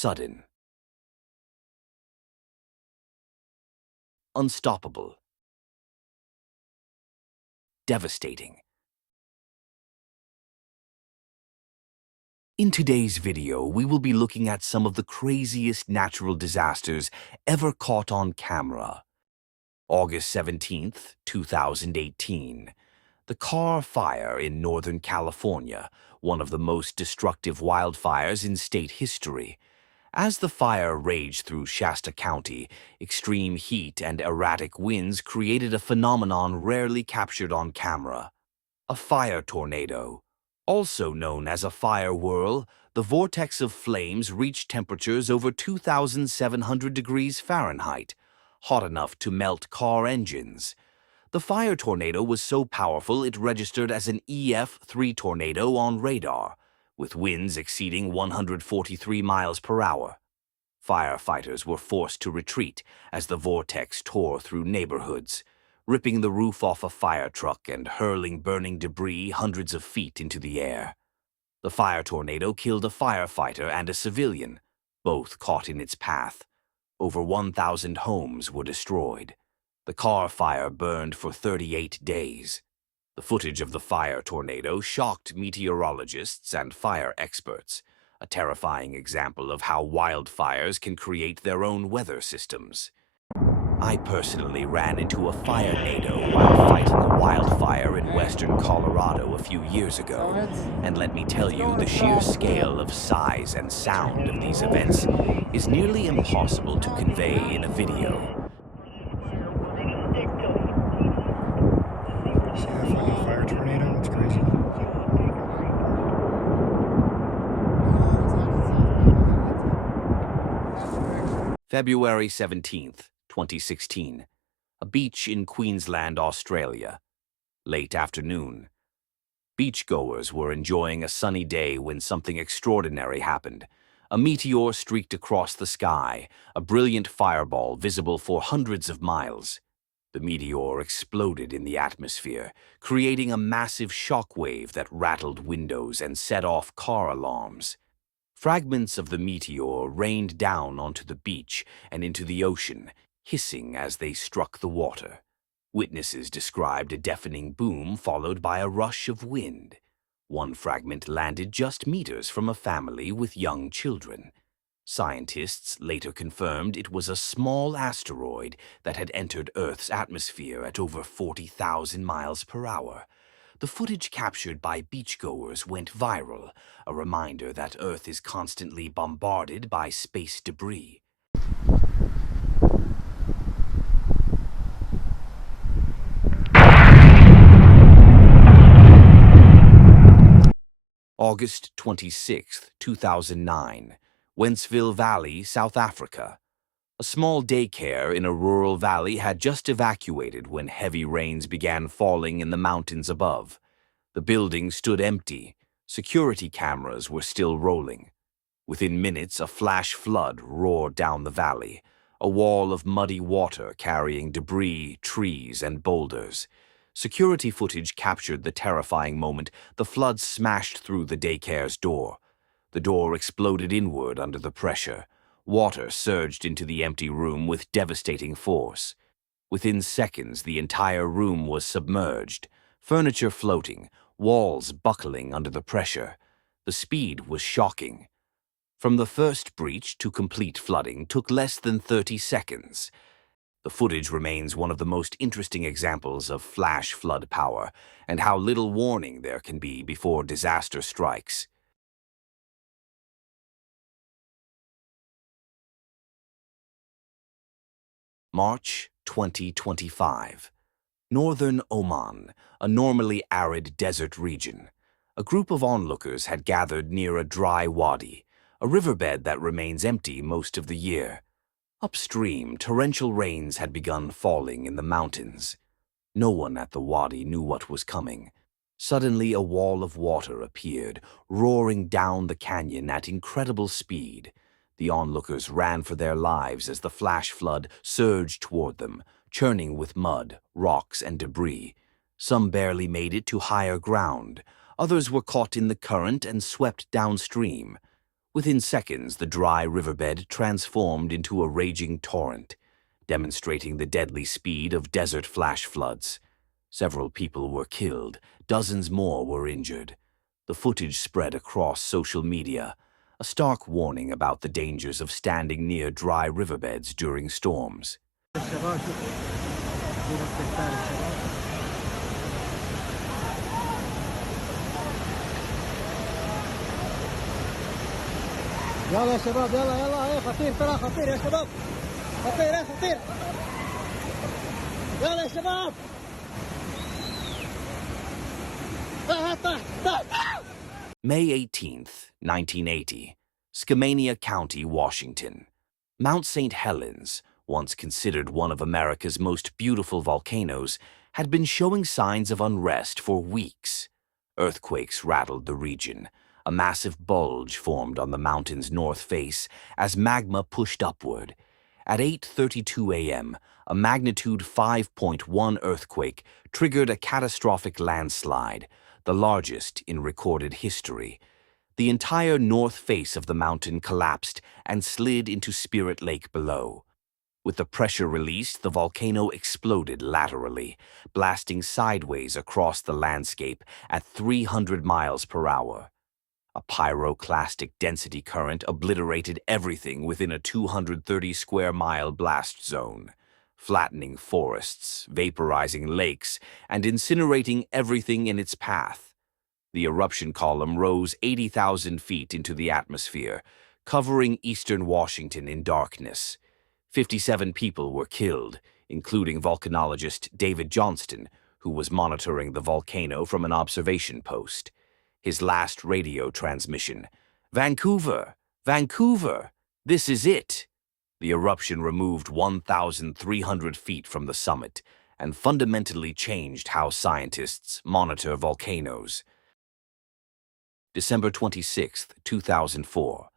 sudden, unstoppable, devastating. In today's video, we will be looking at some of the craziest natural disasters ever caught on camera. August 17th, 2018. The Carr Fire in Northern California, one of the most destructive wildfires in state history. As the fire raged through Shasta County, extreme heat and erratic winds created a phenomenon rarely captured on camera: a fire tornado. Also known as a fire whirl, the vortex of flames reached temperatures over 2,700 degrees Fahrenheit, hot enough to melt car engines. The fire tornado was so powerful it registered as an EF3 tornado on radar, with winds exceeding 143 miles per hour. Firefighters were forced to retreat as the vortex tore through neighborhoods, ripping the roof off a fire truck and hurling burning debris hundreds of feet into the air. The fire tornado killed a firefighter and a civilian, both caught in its path. Over 1,000 homes were destroyed. The Carr Fire burned for 38 days. The footage of the fire tornado shocked meteorologists and fire experts, a terrifying example of how wildfires can create their own weather systems. I personally ran into a firenado while fighting a wildfire in western Colorado a few years ago, and let me tell you, the sheer scale of size and sound of these events is nearly impossible to convey in a video. See that fire tornado? It's crazy. February 17th, 2016. A beach in Queensland, Australia. Late afternoon. Beachgoers were enjoying a sunny day when something extraordinary happened. A meteor streaked across the sky, a brilliant fireball visible for hundreds of miles. The meteor exploded in the atmosphere, creating a massive shockwave that rattled windows and set off car alarms. Fragments of the meteor rained down onto the beach and into the ocean, hissing as they struck the water. Witnesses described a deafening boom followed by a rush of wind. One fragment landed just meters from a family with young children. Scientists later confirmed it was a small asteroid that had entered Earth's atmosphere at over 40,000 miles per hour. The footage captured by beachgoers went viral, a reminder that Earth is constantly bombarded by space debris. August 26th, 2009. Wentzville Valley, South Africa. A small daycare in a rural valley had just evacuated when heavy rains began falling in the mountains above. The building stood empty. Security cameras were still rolling. Within minutes, a flash flood roared down the valley, a wall of muddy water carrying debris, trees, and boulders. Security footage captured the terrifying moment the flood smashed through the daycare's door. The door exploded inward under the pressure. Water surged into the empty room with devastating force. Within seconds, the entire room was submerged, furniture floating, walls buckling under the pressure. The speed was shocking. From the first breach to complete flooding took less than 30 seconds. The footage remains one of the most interesting examples of flash flood power and how little warning there can be before disaster strikes. March 2025. Northern Oman, a normally arid desert region. A group of onlookers had gathered near a dry wadi, a riverbed that remains empty most of the year. Upstream, torrential rains had begun falling in the mountains. No one at the wadi knew what was coming. Suddenly, a wall of water appeared, roaring down the canyon at incredible speed. The onlookers ran for their lives as the flash flood surged toward them, churning with mud, rocks, and debris. Some barely made it to higher ground. Others were caught in the current and swept downstream. Within seconds, the dry riverbed transformed into a raging torrent, demonstrating the deadly speed of desert flash floods. Several people were killed, dozens more were injured. The footage spread across social media, a stark warning about the dangers of standing near dry riverbeds during storms. يلا يا شباب يلا يلا ايه خطير ترى خطير يا شباب خطير ايه خطير يلا يا شباب May 18th, 1980, Skamania County, Washington. Mount St. Helens, once considered one of America's most beautiful volcanoes, had been showing signs of unrest for weeks. Earthquakes rattled the region. A massive bulge formed on the mountain's north face as magma pushed upward. At 8:32 a.m., a magnitude 5.1 earthquake triggered a catastrophic landslide, the largest in recorded history. The entire north face of the mountain collapsed and slid into Spirit Lake below. With the pressure released, the volcano exploded laterally, blasting sideways across the landscape at 300 miles per hour. A pyroclastic density current obliterated everything within a 230-square-mile blast zone, flattening forests, vaporizing lakes, and incinerating everything in its path. The eruption column rose 80,000 feet into the atmosphere, covering eastern Washington in darkness. 57 people were killed, including volcanologist David Johnston, who was monitoring the volcano from an observation post. His last radio transmission, "Vancouver, Vancouver, this is it." The eruption removed 1,300 feet from the summit and fundamentally changed how scientists monitor volcanoes. December 26, 2004.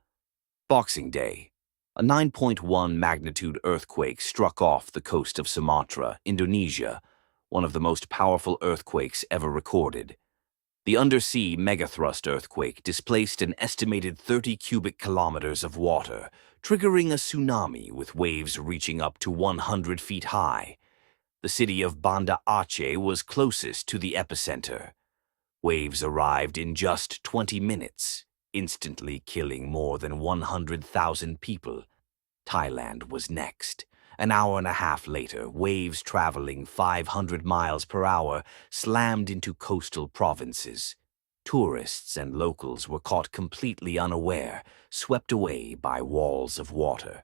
Boxing Day. A 9.1 magnitude earthquake struck off the coast of Sumatra, Indonesia, one of the most powerful earthquakes ever recorded. The undersea megathrust earthquake displaced an estimated 30 cubic kilometers of water, triggering a tsunami with waves reaching up to 100 feet high. The city of Banda Aceh was closest to the epicenter. Waves arrived in just 20 minutes, instantly killing more than 100,000 people. Thailand was next. An hour and a half later, waves traveling 500 miles per hour slammed into coastal provinces. Tourists and locals were caught completely unaware, swept away by walls of water.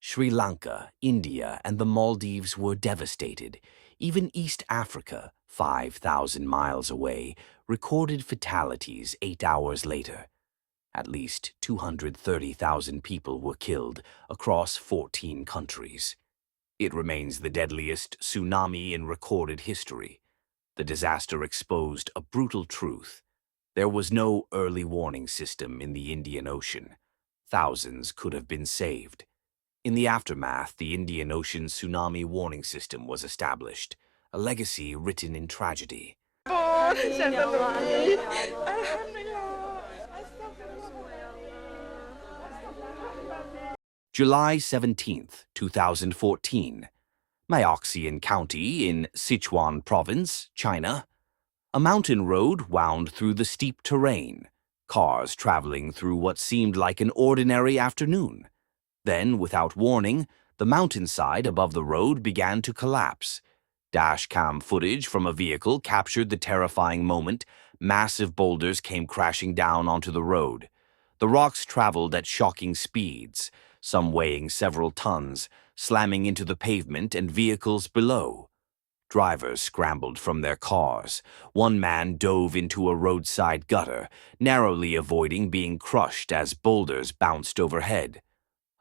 Sri Lanka, India, and the Maldives were devastated. Even East Africa, 5,000 miles away, recorded fatalities 8 hours later. At least 230,000 people were killed across 14 countries. It remains the deadliest tsunami in recorded history. The disaster exposed a brutal truth. There was no early warning system in the Indian Ocean. Thousands could have been saved. In the aftermath, the Indian Ocean Tsunami Warning System was established, a legacy written in tragedy. July 17, 2014. Maoxian County in Sichuan Province, China. A mountain road wound through the steep terrain, cars traveling through what seemed like an ordinary afternoon. Then, without warning, the mountainside above the road began to collapse. Dashcam footage from a vehicle captured the terrifying moment. Massive boulders came crashing down onto the road. The rocks traveled at shocking speeds, some weighing several tons, slamming into the pavement and vehicles below. Drivers scrambled from their cars. One man dove into a roadside gutter, narrowly avoiding being crushed as boulders bounced overhead.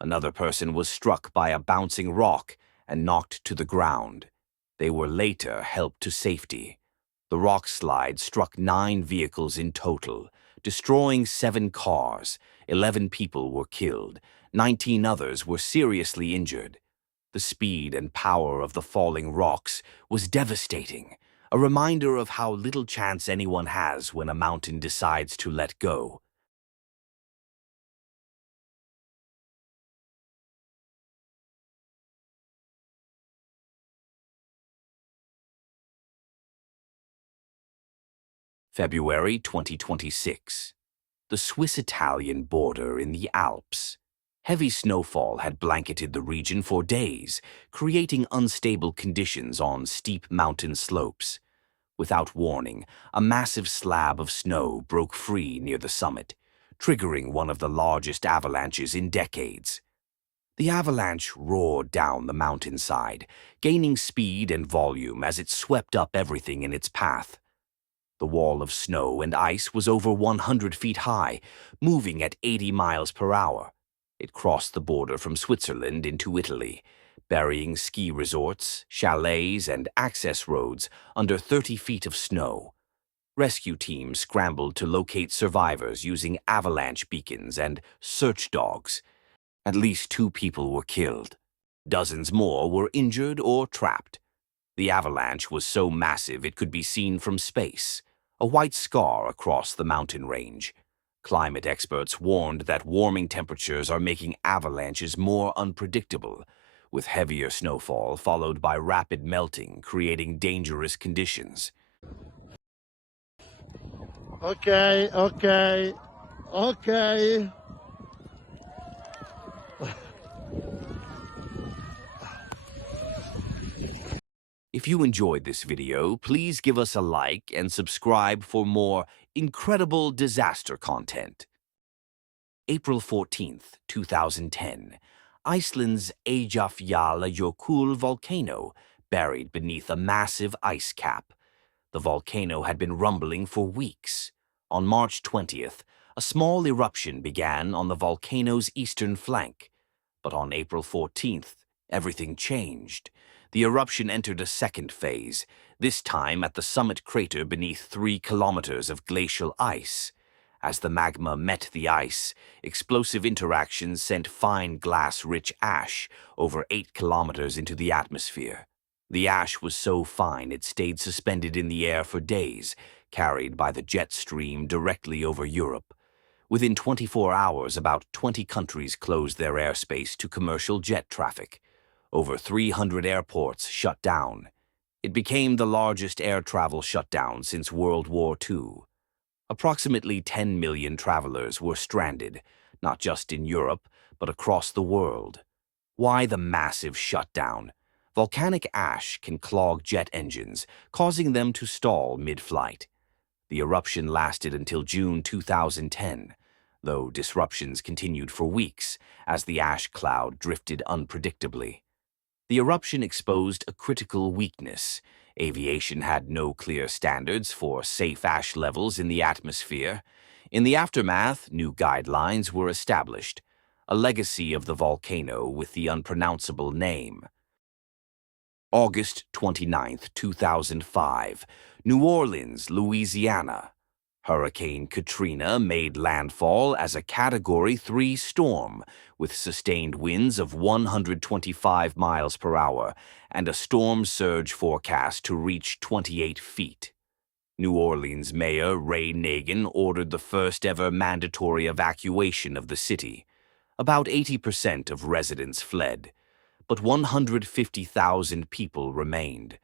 Another person was struck by a bouncing rock and knocked to the ground. They were later helped to safety. The rockslide struck 9 vehicles in total, destroying 7 cars. 11 people were killed. 19 others were seriously injured. The speed and power of the falling rocks was devastating, a reminder of how little chance anyone has when a mountain decides to let go. February 2026. The Swiss-Italian border in the Alps. Heavy snowfall had blanketed the region for days, creating unstable conditions on steep mountain slopes. Without warning, a massive slab of snow broke free near the summit, triggering one of the largest avalanches in decades. The avalanche roared down the mountainside, gaining speed and volume as it swept up everything in its path. The wall of snow and ice was over 100 feet high, moving at 80 miles per hour. It crossed the border from Switzerland into Italy, burying ski resorts, chalets, and access roads under 30 feet of snow. Rescue teams scrambled to locate survivors using avalanche beacons and search dogs. At least 2 people were killed. Dozens more were injured or trapped. The avalanche was so massive it could be seen from space, a white scar across the mountain range. Climate experts warned that warming temperatures are making avalanches more unpredictable, with heavier snowfall followed by rapid melting, creating dangerous conditions. Okay. If you enjoyed this video, please give us a like and subscribe for more incredible disaster content. April 14th, 2010. Iceland's Eyjafjallajökull volcano buried beneath a massive ice cap. The volcano had been rumbling for weeks. On March 20th, a small eruption began on the volcano's eastern flank. But on April 14th, everything changed. The eruption entered a second phase, this time at the summit crater beneath 3 kilometers of glacial ice. As the magma met the ice, explosive interactions sent fine glass-rich ash over 8 kilometers into the atmosphere. The ash was so fine it stayed suspended in the air for days, carried by the jet stream directly over Europe. Within 24 hours, about 20 countries closed their airspace to commercial jet traffic. Over 300 airports shut down. It became the largest air travel shutdown since World War II. Approximately 10 million travelers were stranded, not just in Europe, but across the world. Why the massive shutdown? Volcanic ash can clog jet engines, causing them to stall mid-flight. The eruption lasted until June 2010, though disruptions continued for weeks as the ash cloud drifted unpredictably. The eruption exposed a critical weakness. Aviation had no clear standards for safe ash levels in the atmosphere. In the aftermath, new guidelines were established, a legacy of the volcano with the unpronounceable name. August 29, 2005, New Orleans, Louisiana. Hurricane Katrina made landfall as a Category 3 storm with sustained winds of 125 miles per hour and a storm surge forecast to reach 28 feet. New Orleans Mayor Ray Nagin ordered the first-ever mandatory evacuation of the city. About 80% of residents fled, but 150,000 people remained.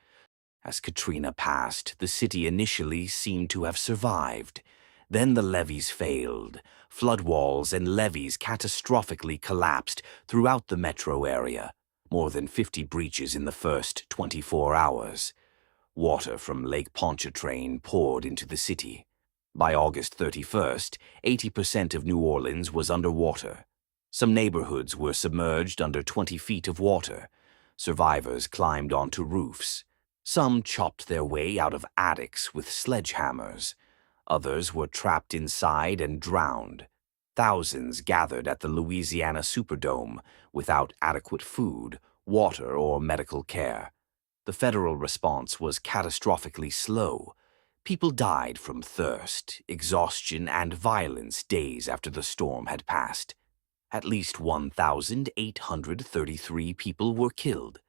As Katrina passed, the city initially seemed to have survived. Then the levees failed. Flood walls and levees catastrophically collapsed throughout the metro area. More than 50 breaches in the first 24 hours. Water from Lake Pontchartrain poured into the city. By August 31st, 80% of New Orleans was underwater. Some neighborhoods were submerged under 20 feet of water. Survivors climbed onto roofs. Some chopped their way out of attics with sledgehammers. Others were trapped inside and drowned. Thousands gathered at the Louisiana Superdome without adequate food, water, or medical care. The federal response was catastrophically slow. People died from thirst, exhaustion, and violence days after the storm had passed. At least 1,833 people were killed.